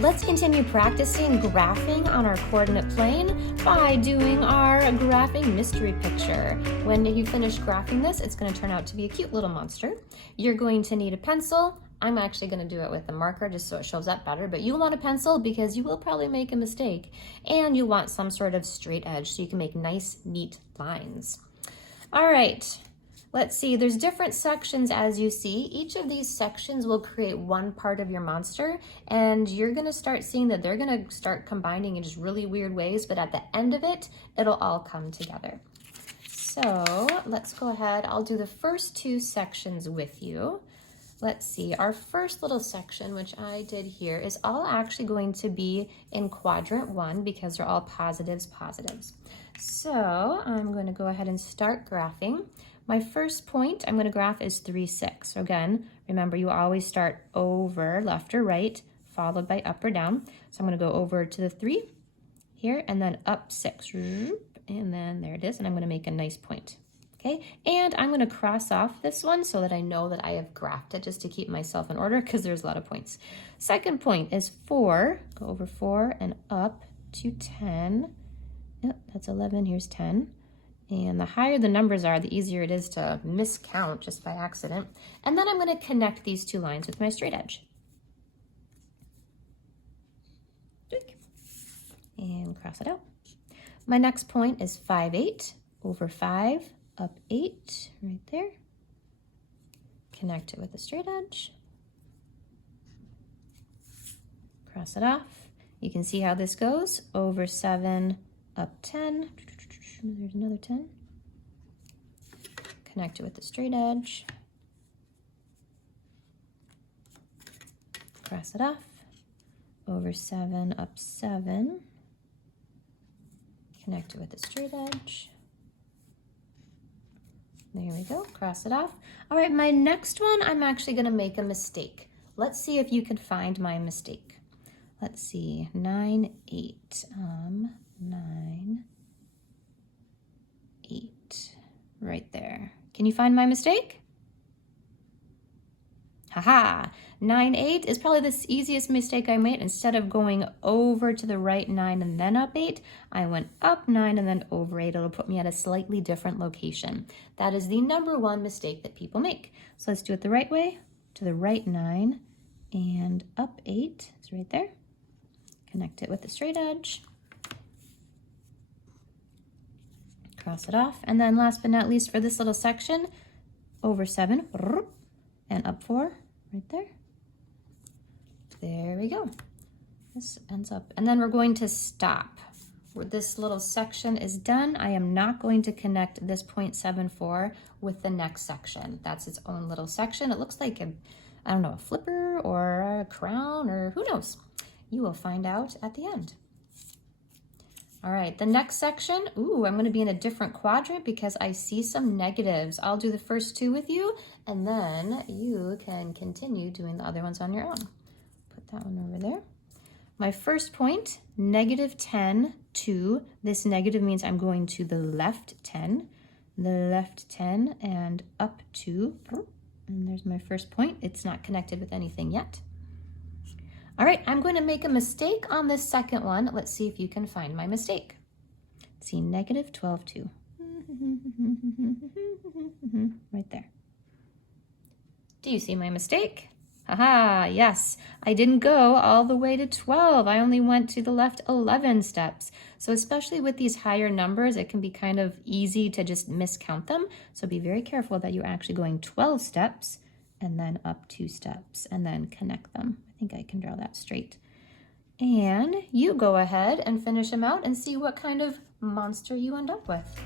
Let's continue practicing graphing on our coordinate plane by doing our graphing mystery picture. When you finish graphing this, it's going to turn out to be a cute little monster. You're going to need a pencil. I'm actually going to do it with a marker just so it shows up better, but you want a pencil because you will probably make a mistake. And you want some sort of straight edge so you can make nice, neat lines. All right. Let's see, there's different sections as you see. Each of these sections will create one part of your monster, and you're gonna start seeing that they're gonna start combining in just really weird ways, but at the end of it, it'll all come together. So let's go ahead, I'll do the first two sections with you. Let's see, our first little section, which I did here, is all actually going to be in quadrant 1 because they're all positives, positives. So I'm going to go ahead and start graphing. My first point I'm going to graph is 3, 6. So again, remember you always start over left or right, followed by up or down. So I'm going to go over to the 3 here and then up 6. And then there it is, and I'm going to make a nice point. Okay, and I'm going to cross off this one so that I know that I have graphed it just to keep myself in order because there's a lot of points. Second point is 4. Go over 4 and up to 10. Yep, that's 11. Here's 10. And the higher the numbers are, the easier it is to miscount just by accident. And then I'm going to connect these two lines with my straight edge. And cross it out. My next point is 5, 8. Over 5, up 8, right there. Connect it with a straight edge. Cross it off. You can see how this goes. Over 7, up 10. There's another 10. Connect it with the straight edge. Cross it off. Over 7, up 7. Connect it with the straight edge. There we go, cross it off. All right, my next one, I'm actually gonna make a mistake. Let's see if you can find my mistake. Let's see, 9, 8, 9, 8, right there. Can you find my mistake? Haha, 9, 8 is probably the easiest mistake I made. Instead of going over to the right 9 and then up 8, I went up 9 and then over 8. It'll put me at a slightly different location. That is the #1 mistake that people make. So let's do it the right way. To the right 9 and up 8. It's right there. Connect it with the straight edge. Cross it off. And then last but not least for this little section, over 7 and up 4, right there. There we go. This ends up, and then we're going to stop. Where this little section is done, I am not going to connect this 0.74 with the next section. That's its own little section. It looks like a, I don't know, a flipper or a crown or who knows. You will find out at the end. All right, the next section, ooh, I'm gonna be in a different quadrant because I see some negatives. I'll do the first 2 with you, and then you can continue doing the other ones on your own. Put that one over there. My first point, -10, 2. This negative means I'm going to the left 10, and up 2. And there's my first point. It's not connected with anything yet. All right, I'm going to make a mistake on this second one. Let's see if you can find my mistake. Let's see, -12, 2. Right there. Do you see my mistake? Haha, yes. I didn't go all the way to 12. I only went to the left 11 steps. So especially with these higher numbers, it can be kind of easy to just miscount them. So be very careful that you're actually going 12 steps and then up 2 steps and then connect them. I think I can draw that straight. And you go ahead and finish them out and see what kind of monster you end up with.